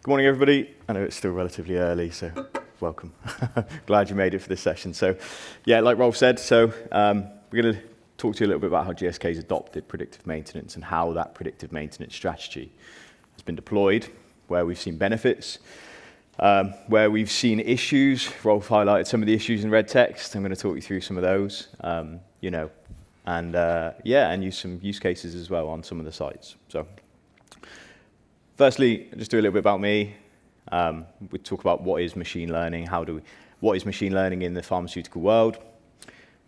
Good morning, everybody. I know it's still relatively early, so welcome. Glad you made it for this session. So, yeah, like Rolf said, we're going to talk to you a little bit about how GSK has adopted predictive maintenance and how that predictive maintenance strategy has been deployed, where we've seen benefits, where we've seen issues. Rolf highlighted some of the issues in red text. I'm going to talk you through some of those, and use some use cases as well on some of the sites. So, firstly, just do a little bit about me. We talk about what is machine learning, what is machine learning in the pharmaceutical world,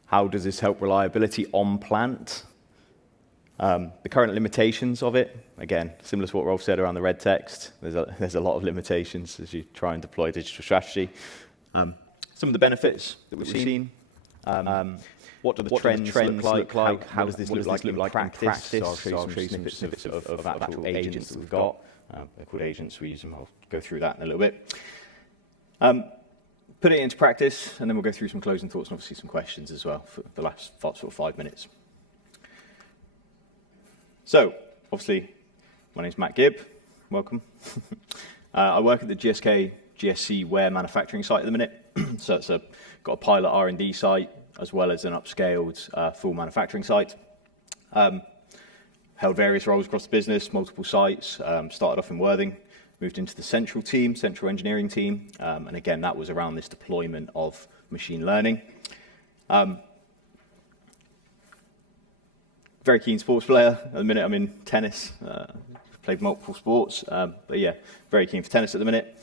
how does this help reliability on plant, the current limitations of it. Again, similar to what Rolf said around the red text, there's a lot of limitations as you try and deploy digital strategy. Some of the benefits that we've seen. What do the trends look like? How does this look like in practice? So I'll show you some snippets of actual agents that we've got. They're called agents. We use them. I'll go through that in a little bit. Put it into practice, and then we'll go through some closing thoughts and obviously some questions as well for the last sort of 5 minutes. So, obviously, my name's Matt Gibb. Welcome. I work at the GSC Ware manufacturing site at the minute. So it's got a pilot R&D site as well as an upscaled full manufacturing site. Held various roles across the business, multiple sites. Started off in Worthing, moved into the central engineering team, and again, that was around this deployment of machine learning. Very keen sports player. At the minute, I'm in tennis. Played multiple sports, but yeah, very keen for tennis at the minute.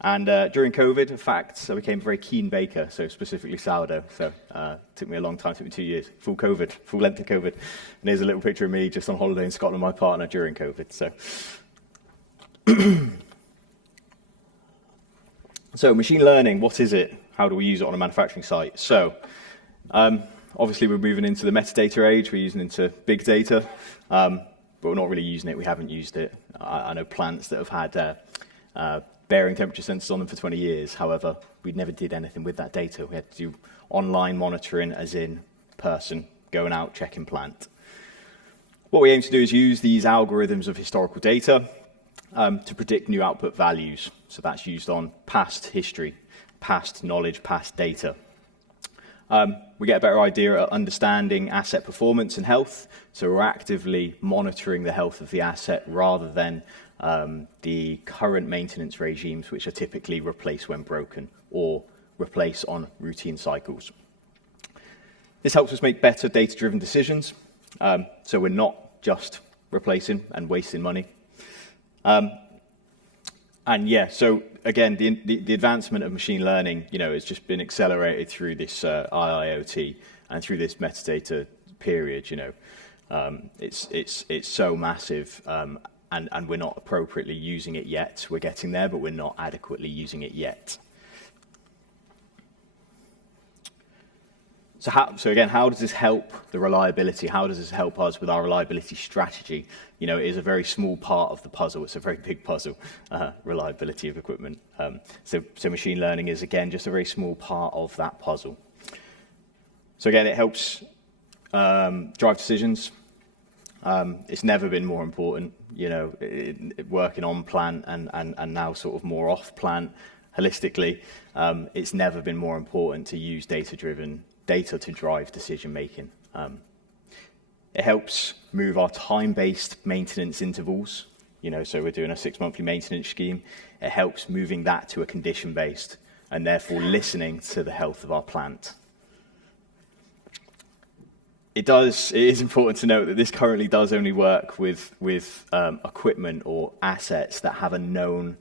And during COVID, in fact, I became a very keen baker, so specifically sourdough. So it took me a long time, took me 2 years, full length of COVID. And here's a little picture of me just on holiday in Scotland with my partner during COVID. So machine learning, what is it? How do we use it on a manufacturing site? So obviously we're moving into the metadata age, we're using into big data, but we're not really using it, we haven't used it. I know plants that have had bearing temperature sensors on them for 20 years. However, we never did anything with that data. We had to do online monitoring, as in person, going out, checking plant. What we aim to do is use these algorithms of historical data to predict new output values. So that's used on past history, past knowledge, past data. We get a better idea at understanding asset performance and health. So we're actively monitoring the health of the asset rather than the current maintenance regimes, which are typically replace when broken or replace on routine cycles. This helps us make better data-driven decisions, so we're not just replacing and wasting money. So again, the advancement of machine learning, has just been accelerated through this IIoT and through this metadata period. It's so massive. And we're not appropriately using it yet. We're getting there, but we're not adequately using it yet. So again, how does this help the reliability? How does this help us with our reliability strategy? It is a very small part of the puzzle. It's a very big puzzle, reliability of equipment. So machine learning is, again, just a very small part of that puzzle. So again, it helps drive decisions. It's never been more important, working on plant and now sort of more off plant holistically. It's never been more important to use data to drive decision making. It helps move our time-based maintenance intervals. So we're doing a 6-monthly maintenance scheme. It helps moving that to a condition-based and therefore listening to the health of our plant. It is important to note that this currently does only work with equipment or assets that have a known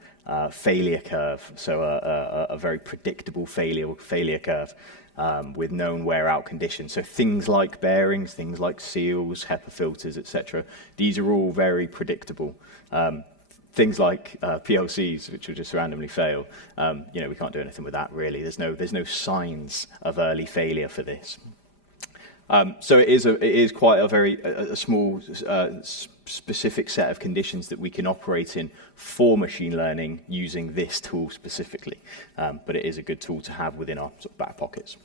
failure curve, so a very predictable failure curve with known wear-out conditions. So things like bearings, things like seals, HEPA filters, etc. These are all very predictable. Things like PLCs, which will just randomly fail, we can't do anything with that really. There's no signs of early failure for this. So it is quite a small, specific set of conditions that we can operate in for machine learning using this tool specifically. But it is a good tool to have within our sort of back pockets.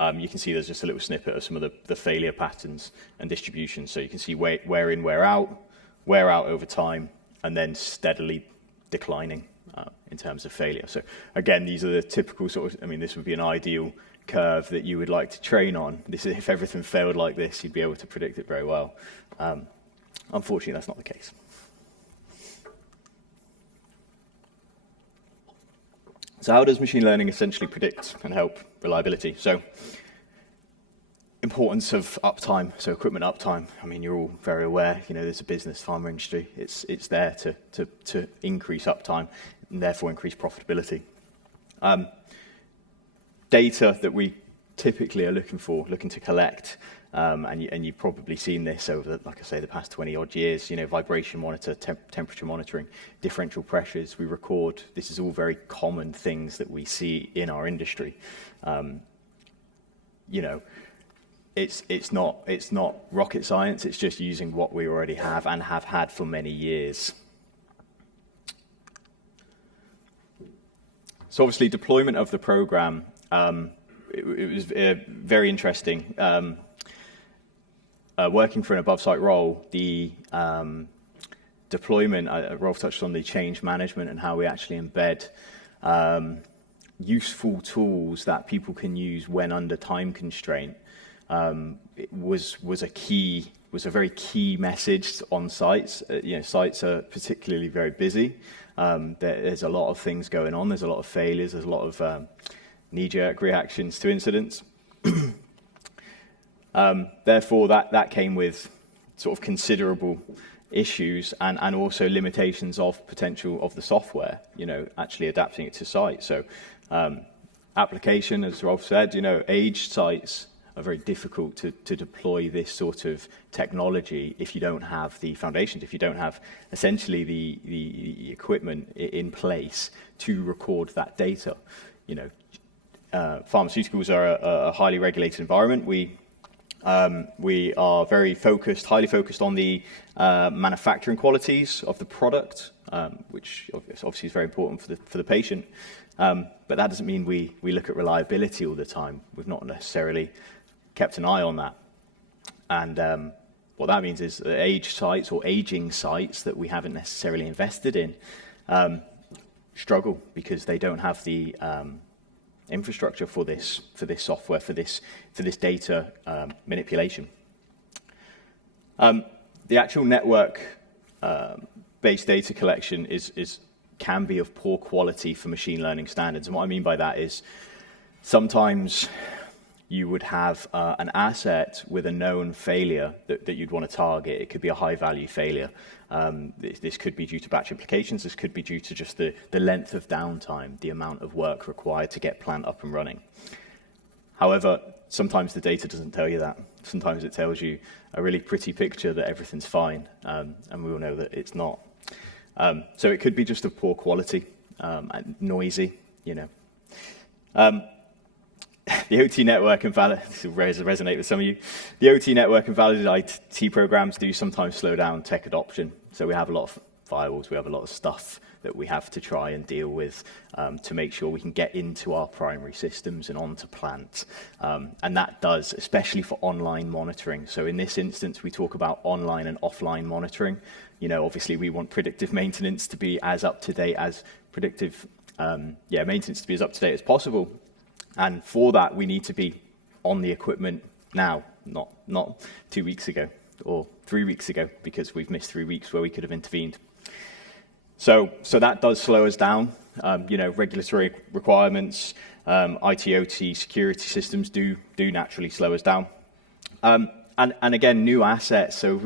You can see there's just a little snippet of some of the failure patterns and distributions. So you can see wear in, wear out over time, and then steadily declining in terms of failure. So again, these are the typical sort of, I mean, this would be an ideal curve that you would like to train on. This is, if everything failed like this, you'd be able to predict it very well. Unfortunately, that's not the case. So how does machine learning essentially predict and help reliability? So importance of uptime, so equipment uptime. I mean, you're all very aware, you know, there's a business, pharma industry. It's there to increase uptime and therefore increase profitability. Data that we typically are looking to collect, and you've probably seen this over, like I say, the past 20 odd years, you know, vibration monitor, temperature monitoring, differential pressures, we record. This is all very common things that we see in our industry. You know, it's not rocket science, it's just using what we already have and have had for many years. So obviously deployment of the program, it was very interesting. Working for an above-site role, the deployment, Rolf touched on the change management and how we actually embed useful tools that people can use when under time constraint. It was a very key message on sites. You know, sites are particularly very busy. There's a lot of things going on. There's a lot of failures. There's a lot of knee-jerk reactions to incidents. Therefore, that came with sort of considerable issues and also limitations of potential of the software, you know, actually adapting it to site. So application, as Rolf said, you know, aged sites are very difficult to deploy this sort of technology if you don't have the foundations, if you don't have essentially the equipment in place to record that data. You know, pharmaceuticals are a highly regulated environment. We are very focused, highly focused on the manufacturing qualities of the product, which obviously is very important for the patient. But that doesn't mean we look at reliability all the time. We've not necessarily kept an eye on that. And what that means is that aged sites or aging sites that we haven't necessarily invested in struggle because they don't have the infrastructure for this software, for this data manipulation. The actual network based data collection can be of poor quality for machine learning standards. And what I mean by that is sometimes you would have an asset with a known failure that you'd want to target. It could be a high-value failure. This could be due to batch implications. This could be due to just the length of downtime, the amount of work required to get plant up and running. However, sometimes the data doesn't tell you that. Sometimes it tells you a really pretty picture that everything's fine, and we all know that it's not. So it could be just of poor quality and noisy, you know. The OT network and resonate with some of you. The OT network and validated IT programs do sometimes slow down tech adoption. So we have a lot of firewalls, we have a lot of stuff that we have to try and deal with to make sure we can get into our primary systems and onto plant. And that does, especially for online monitoring. So in this instance, we talk about online and offline monitoring. You know, obviously we want predictive maintenance to be as up to date as maintenance to be as up to date as possible. And for that, we need to be on the equipment now, not 2 weeks ago or 3 weeks ago, because we've missed 3 weeks where we could have intervened. So that does slow us down. You know, regulatory requirements, IT/OT security systems do naturally slow us down. And again, new assets. So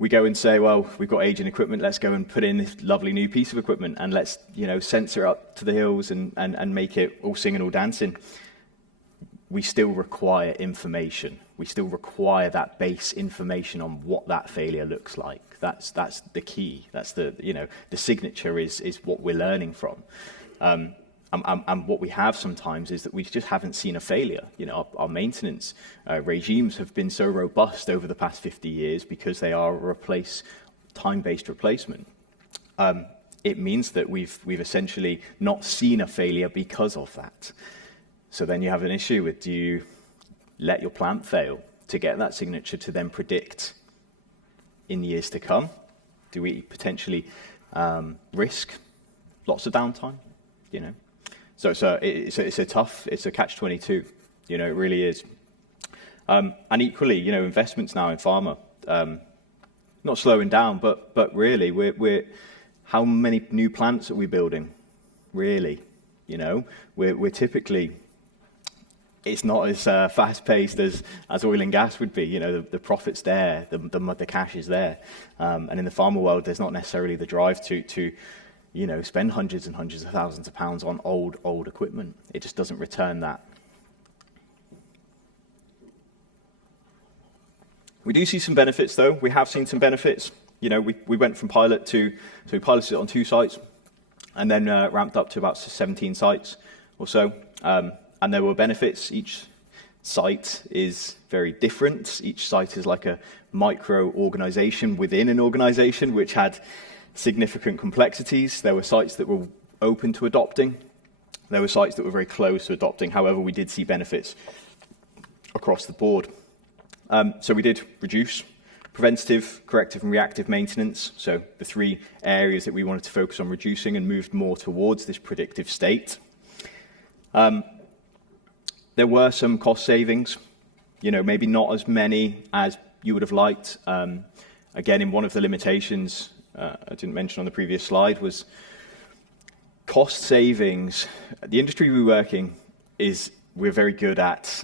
we go and say, well, we've got aging equipment, let's go and put in this lovely new piece of equipment and let's, you know, sensor up to the hills and make it all singing, all dancing. We still require information. We still require that base information on what that failure looks like. That's the key. That's the signature is what we're learning from. And what we have sometimes is that we just haven't seen a failure. You know, our maintenance regimes have been so robust over the past 50 years because they are a time-based replacement. It means that we've essentially not seen a failure because of that. So then you have an issue with, do you let your plant fail to get that signature to then predict in years to come? Do we potentially risk, lots of downtime, you know. So it's a catch-22, you know, it really is. And equally, you know, investments now in pharma, not slowing down, but really, we're how many new plants are we building? Really, you know, we're typically, it's not as fast-paced as oil and gas would be. You know, the profit's there, the cash is there, and in the pharma world, there's not necessarily the drive to you know, spend hundreds and hundreds of thousands of pounds on old equipment. It just doesn't return that. We do see some benefits, though. We have seen some benefits. You know, we went from pilot so we piloted it on 2 sites, and then ramped up to about 17 sites or so. And there were benefits. Each site is very different. Each site is like a micro-organization within an organization, which had significant complexities. There were sites that were open to adopting. There were sites that were very close to adopting. However, we did see benefits across the board. So we did reduce preventative, corrective, and reactive maintenance. So the 3 areas that we wanted to focus on reducing, and moved more towards this predictive state. There were some cost savings, you know, maybe not as many as you would have liked. Again, in one of the limitations I didn't mention on the previous slide was cost savings. The industry we work in we're very good at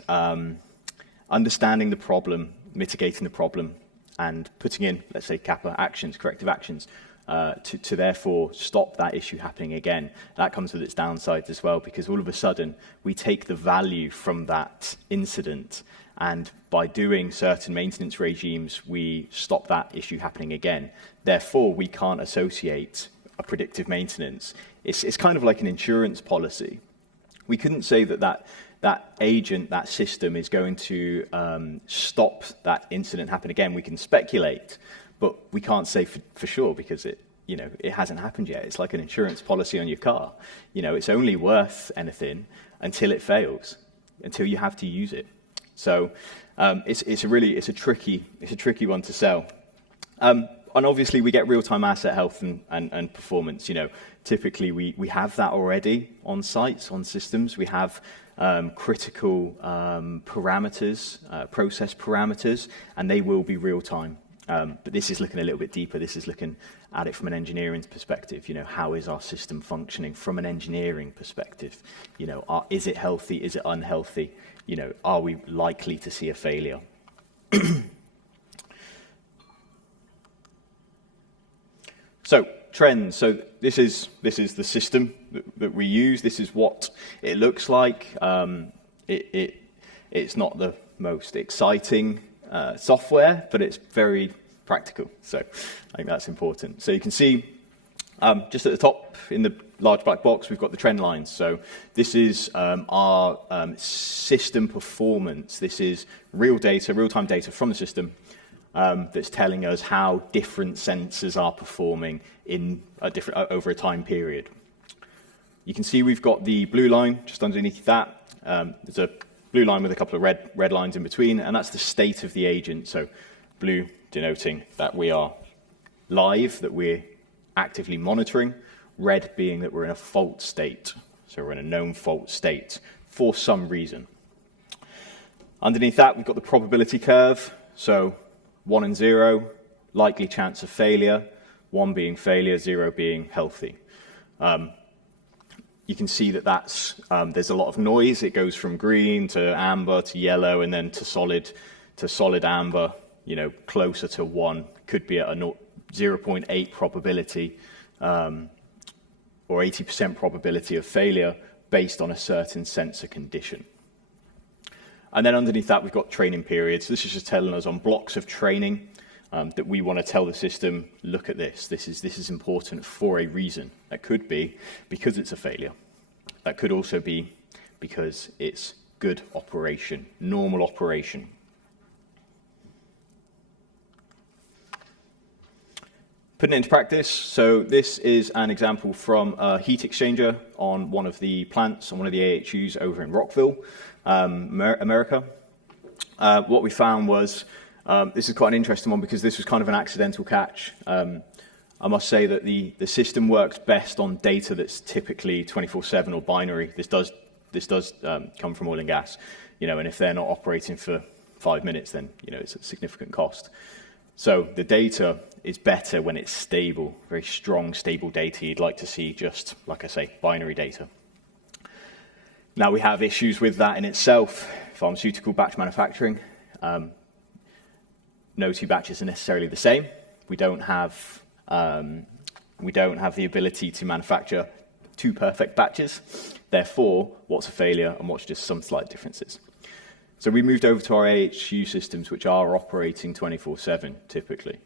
understanding the problem, mitigating the problem, and putting in, let's say, CAPA actions, corrective actions, to therefore stop that issue happening again. That comes with its downsides as well, because all of a sudden we take the value from that incident, and by doing certain maintenance regimes, we stop that issue happening again. Therefore, we can't associate a predictive maintenance. It's kind of like an insurance policy. We couldn't say that agent, that system is going to stop that incident happen again. We can speculate, but we can't say for sure, because it hasn't happened yet. It's like an insurance policy on your car. You know, it's only worth anything until it fails, until you have to use it. So it's a tricky one to sell. And obviously we get real-time asset health and performance. You know, typically we have that already on sites, on systems. We have critical parameters, process parameters, and they will be real-time. But this is looking a little bit deeper. This is looking at it from an engineering perspective. You know, how is our system functioning from an engineering perspective? You know, is it healthy? Is it unhealthy? You know, are we likely to see a failure? So trends. So this is the system that we use. This is what it looks like. It's not the most exciting software, but it's very practical. So I think that's important. So you can see just at the top in the large black box, we've got the trend lines. So this is our system performance. This is real data, real-time data from the system that's telling us how different sensors are performing in over a time period. You can see we've got the blue line just underneath that. There's a blue line with a couple of red lines in between, and that's the state of the agent. So blue denoting that we are live, that we're actively monitoring, red being that we're in a fault state. So we're in a known fault state for some reason. Underneath that, we've got the probability curve. So 1 and 0, likely chance of failure, 1 being failure, 0 being healthy. You can see that there's a lot of noise. It goes from green to amber to yellow, and then to solid amber. You know, closer to 1 could be at a 0.8 probability or 80% probability of failure based on a certain sensor condition. And then underneath that, we've got training periods. This is just telling us on blocks of training that we want to tell the system, look at this. This is important for a reason. That could be because it's a failure. That could also be because it's good operation, normal operation. Putting it into practice, so this is an example from a heat exchanger on one of the plants, on one of the AHUs over in Rockville, America. What we found was, this is quite an interesting one because this was kind of an accidental catch. I must say that the system works best on data that's typically 24/7 or binary. This does come from oil and gas, and if they're not operating for 5 minutes, then it's a significant cost. So the data is better when it's stable, very strong, stable data. You'd like to see just, like I say, binary data. Now we have issues with that in itself. Pharmaceutical batch manufacturing. No two batches are necessarily the same. We don't have the ability to manufacture 2 perfect batches. Therefore, what's a failure and what's just some slight differences? So we moved over to our AHU systems, which are operating 24/7 typically.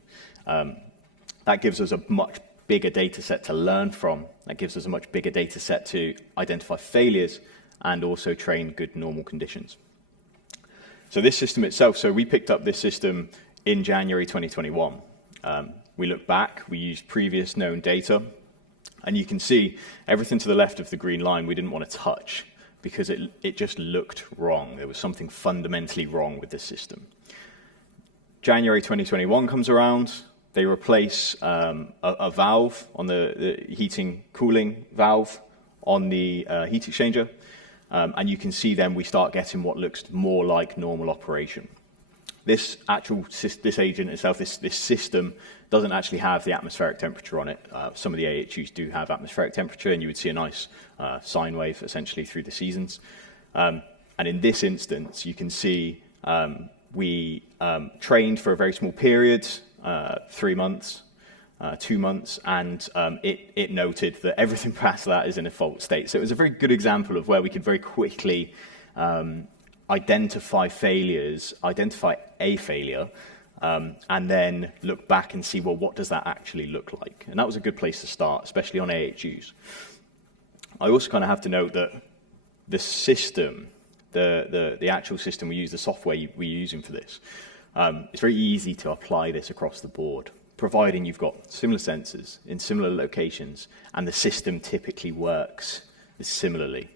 That gives us a much bigger data set to learn from. That gives us a much bigger data set to identify failures and also train good normal conditions. So this system itself, so we picked up this system in January 2021. We looked back, we used previous known data, and you can see everything to the left of the green line we didn't want to touch because it just looked wrong. There was something fundamentally wrong with this system. January 2021 comes around, they replace a valve on the heating cooling valve on the heat exchanger, and you can see then we start getting what looks more like normal operation. This agent itself, this system, doesn't actually have the atmospheric temperature on it. Some of the AHUs do have atmospheric temperature, and you would see a nice sine wave essentially through the seasons. And in this instance, you can see we trained for a very small period, 3 months, 2 months, and it noted that everything past that is in a fault state. So it was a very good example of where we could very quickly identify a failure, and then look back and see, well, what does that actually look like? And that was a good place to start, especially on AHUs. I also kind of have to note that the system, the actual system we use, the software we're using for this, it's very easy to apply this across the board, providing you've got similar sensors in similar locations, and the system typically works similarly.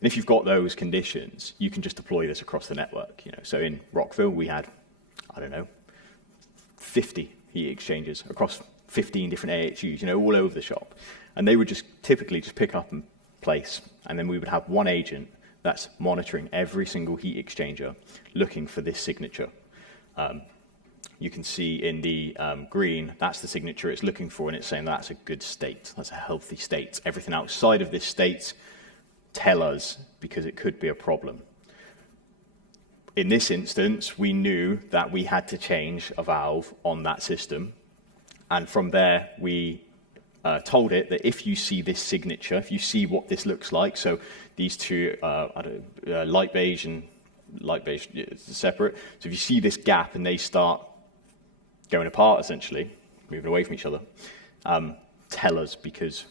And if you've got those conditions, you can just deploy this across the network. So in Rockville, we had, 50 heat exchangers across 15 different AHUs, all over the shop. And they would just typically just pick up and place. And then we would have one agent that's monitoring every single heat exchanger, looking for this signature. You can see in the green, that's the signature it's looking for, and it's saying that's a good state, that's a healthy state. Everything outside of this state, tell us, because it could be a problem. In this instance, we knew that we had to change a valve on that system, and from there we told it that if you see this signature, if you see what this looks like, so these two, light beige and light beige is separate, so if you see this gap and they start going apart essentially, moving away from each other, tell us, because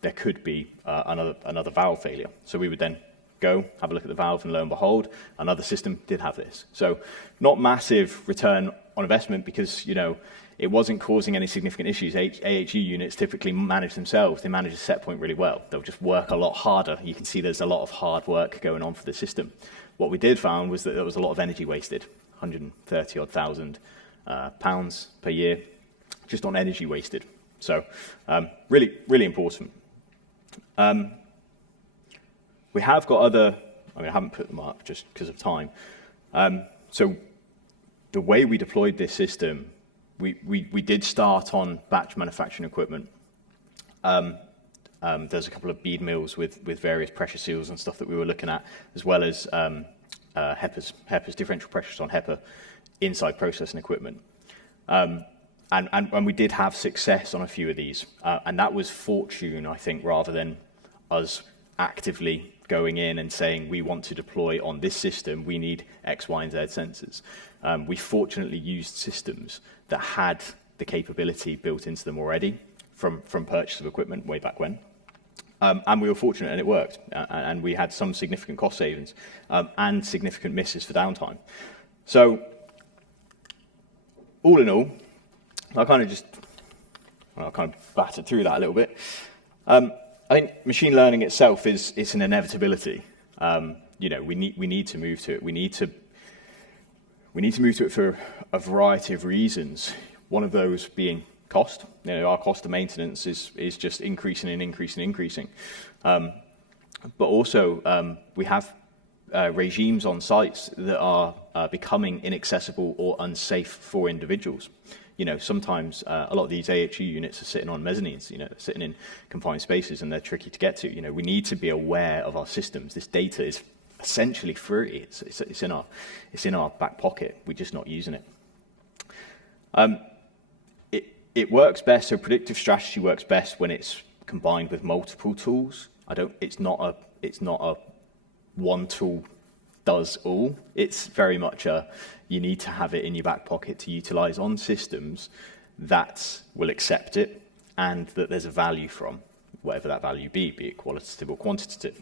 there could be another valve failure. So we would then go, have a look at the valve, and lo and behold, another system did have this. So not massive return on investment because, it wasn't causing any significant issues. AHU units typically manage themselves. They manage a set point really well. They'll just work a lot harder. You can see there's a lot of hard work going on for the system. What we did find was that there was a lot of energy wasted, 130-odd thousand pounds per year, just on energy wasted. So really, really important. We have got other, I haven't put them up just because of time. So the way we deployed this system, we did start on batch manufacturing equipment. There's a couple of bead mills with various pressure seals and stuff that we were looking at, as well as HEPA's differential pressures on HEPA inside processing equipment. And we did have success on a few of these. And that was fortune, I think, rather than us actively going in and saying we want to deploy on this system, we need X, Y, and Z sensors. We fortunately used systems that had the capability built into them already from purchase of equipment way back when. And we were fortunate and it worked. And we had some significant cost savings and significant misses for downtime. So all in all, I kind of battered through that a little bit. I think machine learning itself it's an inevitability. We need to move to it. We need to move to it for a variety of reasons. One of those being cost. Our cost of maintenance is just increasing and increasing and increasing. But also, we have regimes on sites that are becoming inaccessible or unsafe for individuals. Sometimes a lot of these AHU units are sitting on mezzanines, sitting in confined spaces, and they're tricky to get to. We need to be aware of our systems. This data is essentially free. It's in our back pocket. We're just not using it. It works best. So predictive strategy works best when it's combined with multiple tools. It's not a one tool does all. It's very much you need to have it in your back pocket to utilize on systems that will accept it and that there's a value from, whatever that value be it qualitative or quantitative.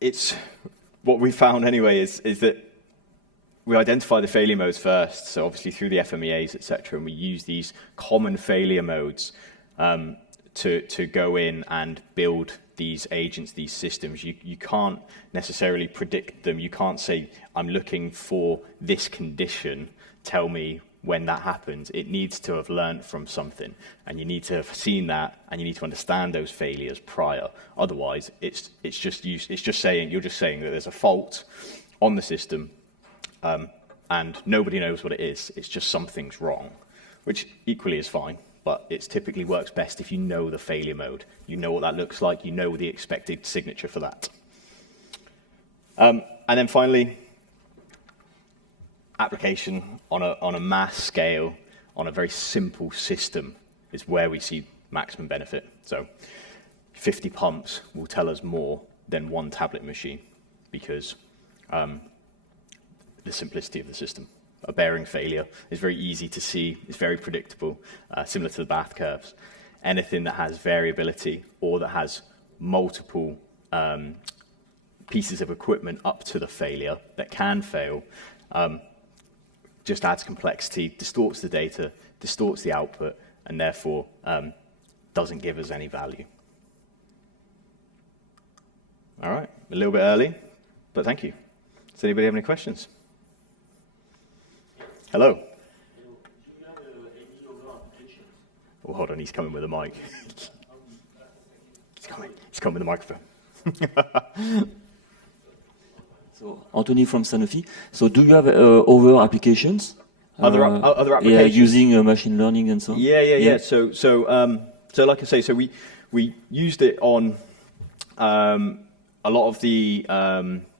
It's what we found anyway is that we identify the failure modes first, so obviously through the FMEAs, etc., and we use these common failure modes to go in and build these agents, these systems. You can't necessarily predict them. You can't say, I'm looking for this condition, tell me when that happens. It needs to have learned from something, and you need to have seen that, and you need to understand those failures prior. Otherwise, it's just saying that there's a fault on the system, and nobody knows what it is. It's just something's wrong, which equally is fine. But it typically works best if you know the failure mode. You know what that looks like. You know the expected signature for that. And then finally, application on a mass scale, on a very simple system, is where we see maximum benefit. So 50 pumps will tell us more than one tablet machine because the simplicity of the system. A bearing failure is very easy to see, it's very predictable, similar to the bath curves. Anything that has variability or that has multiple pieces of equipment up to the failure that can fail just adds complexity, distorts the data, distorts the output, and therefore doesn't give us any value. All right, a little bit early, but thank you. Does anybody have any questions? Hello. Do you have any other applications? Oh, hold on, he's coming with a mic. He's coming with a microphone. So, Anthony from Sanofi. So, do you have other applications? Other applications? Yeah, using machine learning and so on? Yeah. So like I say, so we used it on a lot of the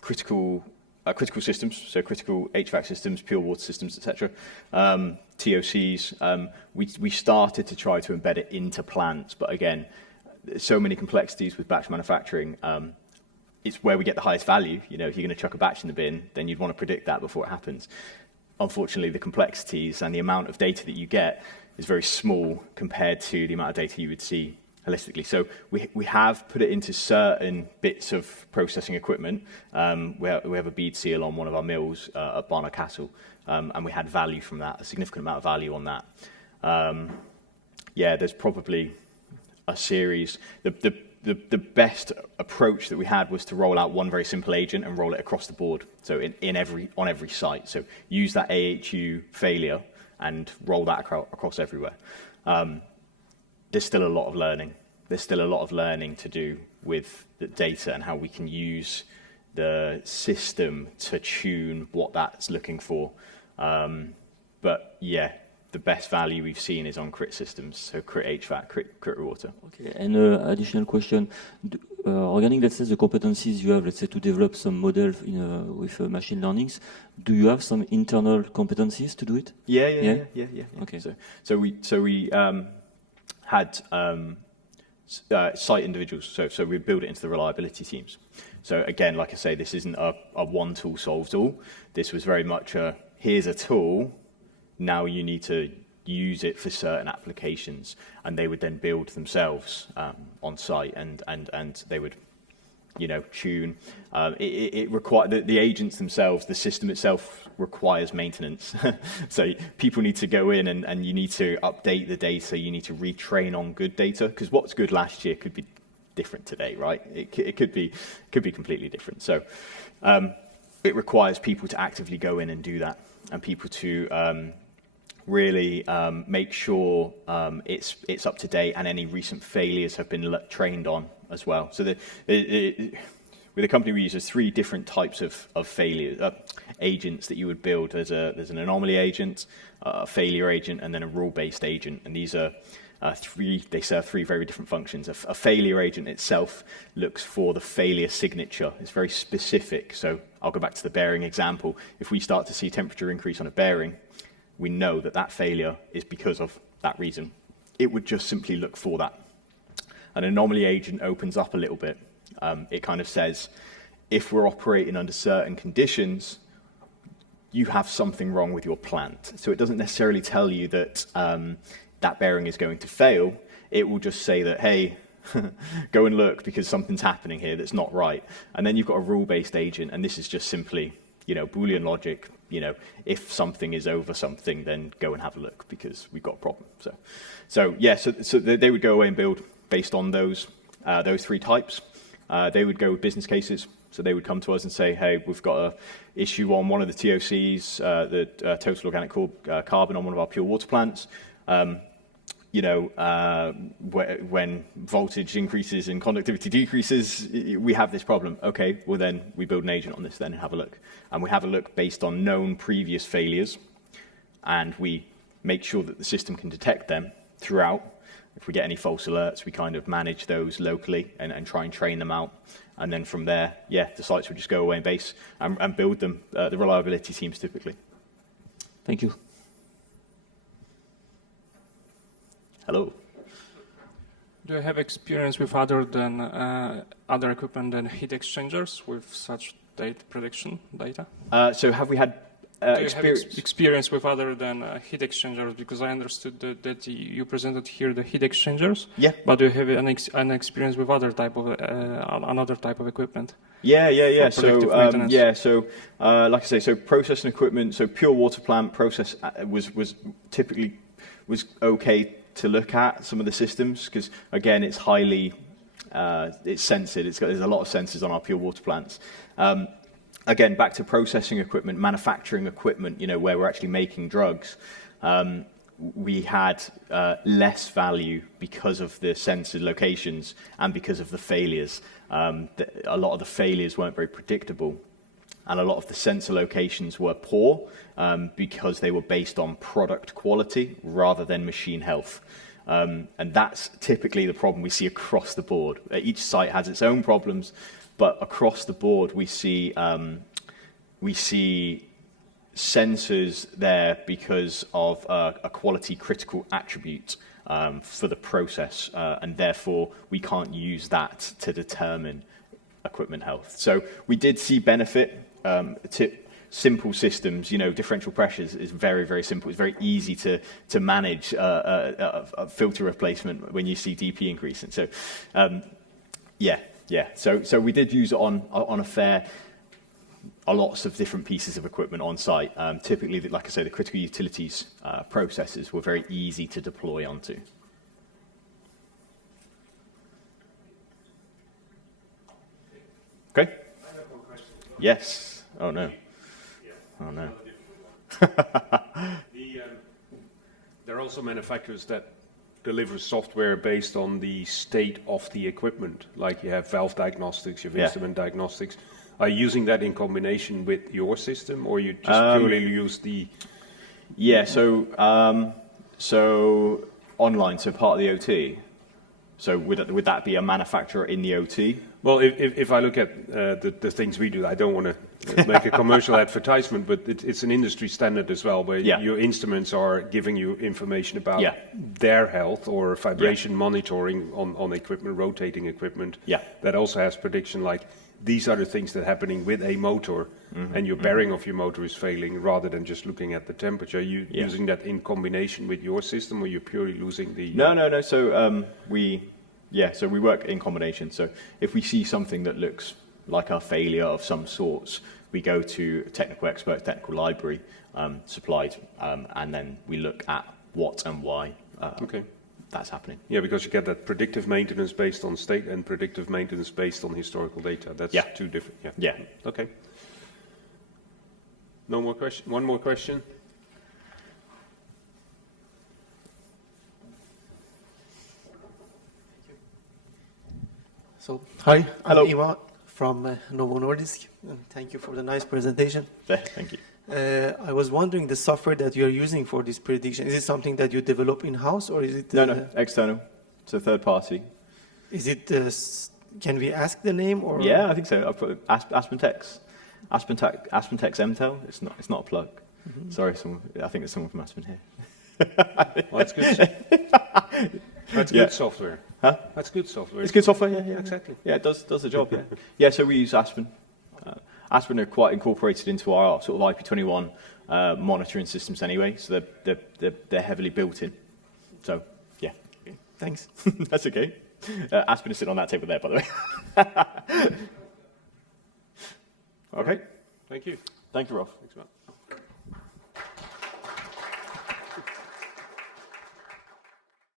critical systems, so critical HVAC systems, pure water systems, etc. TOCs. We started to try to embed it into plants, but again, so many complexities with batch manufacturing. It's where we get the highest value. If you're going to chuck a batch in the bin, then you'd want to predict that before it happens. Unfortunately, the complexities and the amount of data that you get is very small compared to the amount of data you would see holistically. So we have put it into certain bits of processing equipment. We have a bead seal on one of our mills at Barnard Castle, and we had value from that, a significant amount of value on that. There's probably a series. The best approach that we had was to roll out one very simple agent and roll it across the board. So on every site. So use that AHU failure and roll that across everywhere. There's still a lot of learning. There's still a lot of learning to do with the data and how we can use the system to tune what that's looking for. But yeah, the best value we've seen is on crit systems, so crit HVAC, crit water. Okay, and additional question. Regarding, let's say, the competencies you have, let's say, to develop some model with machine learnings, do you have some internal competencies to do it? Yeah. Okay. So we had site individuals, so we build it into the reliability teams. So again, like I say, this isn't a one tool solves all. This was very much here's a tool, now you need to use it for certain applications, and they would then build themselves on site, and they would tune. It required the agents themselves, the system itself requires maintenance. So people need to go in and you need to update the data, you need to retrain on good data, because what's good last year could be different today, right? It could be completely different. So it requires people to actively go in and do that, and people to really make sure it's up to date, and any recent failures have been trained on as well. So with the company we use, there's 3 different types of failure agents that you would build. There's an anomaly agent, a failure agent, and then a rule-based agent. And these are they serve 3 very different functions. A failure agent itself looks for the failure signature. It's very specific. So I'll go back to the bearing example. If we start to see temperature increase on a bearing, we know that that failure is because of that reason. It would just simply look for that. An anomaly agent opens up a little bit. It kind of says, if we're operating under certain conditions, you have something wrong with your plant. So it doesn't necessarily tell you that that bearing is going to fail. It will just say that, hey, go and look because something's happening here that's not right. And then you've got a rule-based agent, and this is just simply, Boolean logic. If something is over something, then go and have a look because we've got a problem. So they would go away and build based on those 3 types. They would go with business cases. So they would come to us and say, hey, we've got an issue on one of the TOCs, the total organic carbon on one of our pure water plants. When voltage increases and conductivity decreases, we have this problem. Okay, well then we build an agent on this then and have a look. And we have a look based on known previous failures, and we make sure that the system can detect them throughout. If we get any false alerts, we kind of manage those locally and try and train them out. And then from there, the sites would just go away and base and build them, the reliability teams typically. Thank you. Hello. Do you have experience with other equipment than heat exchangers with such prediction data? So have we had Do you have experience with other than heat exchangers? Because I understood that you presented here the heat exchangers. Yeah. But do you have an experience with another type of equipment? Yeah. So like I say, so process and equipment. So pure water plant process was typically okay to look at some of the systems because again it's highly it's censored. There's a lot of sensors on our pure water plants. Again, back to processing equipment, manufacturing equipment, where we're actually making drugs, we had less value because of the censored locations and because of the failures. A lot of the failures weren't very predictable, and a lot of the sensor locations were poor because they were based on product quality rather than machine health. And that's typically the problem we see across the board. Each site has its own problems, but across the board we see sensors there because of a quality critical attribute for the process, and therefore we can't use that to determine equipment health. So we did see benefit to simple systems. Differential pressures is very, very simple. It's very easy to manage a filter replacement when you see DP increasing. So So we did use it on a lots of different pieces of equipment on site. Typically, like I say, the critical utilities processes were very easy to deploy onto. Okay. I have one question. Yes. Oh no. Oh no. There are also manufacturers that deliver software based on the state of the equipment, like you have valve diagnostics, you have instrument diagnostics. Are you using that in combination with your system, or you just purely use the? Yeah. So online, so part of the OT. So would that be a manufacturer in the OT? Well, if I look at the things we do, I don't want to make a commercial advertisement, but it's an industry standard as well, where your instruments are giving you information about their health or vibration monitoring on equipment, rotating equipment. Yeah. That also has prediction like these are the things that are happening with a motor, and your bearing of your motor is failing, rather than just looking at the temperature. Are you using that in combination with your system, or you're purely losing the... No. So we work in combination. So if we see something that looks like a failure of some sorts, we go to technical experts, technical library supplied, and then we look at what and why that's happening. Yeah, because you get that predictive maintenance based on state and predictive maintenance based on historical data. That's two different. Yeah. Yeah. Okay. No more question? One more question? So, hi, Hello. I'm Ima from Novo Nordisk, and thank you for the nice presentation. Thank you. I was wondering, the software that you're using for this prediction, is it something that you develop in-house, or is it... No, external. So third party. Is it, can we ask the name, or... Yeah, I think so. I've put AspenTech MTEL. It's not a plug. Mm-hmm. Sorry, I think there's someone from Aspen here. Well, that's good. That's Yeah. good software. Huh? That's good software. It's good software, yeah. Exactly. Yeah, it does the job, yeah. Yeah, so we use Aspen. Aspen are quite incorporated into our sort of IP21 monitoring systems anyway, so they're heavily built in. So, yeah. Thanks. That's okay. Aspen is sitting on that table there, by the way. Okay. Thank you. Thank you, Rolf. Thanks, man.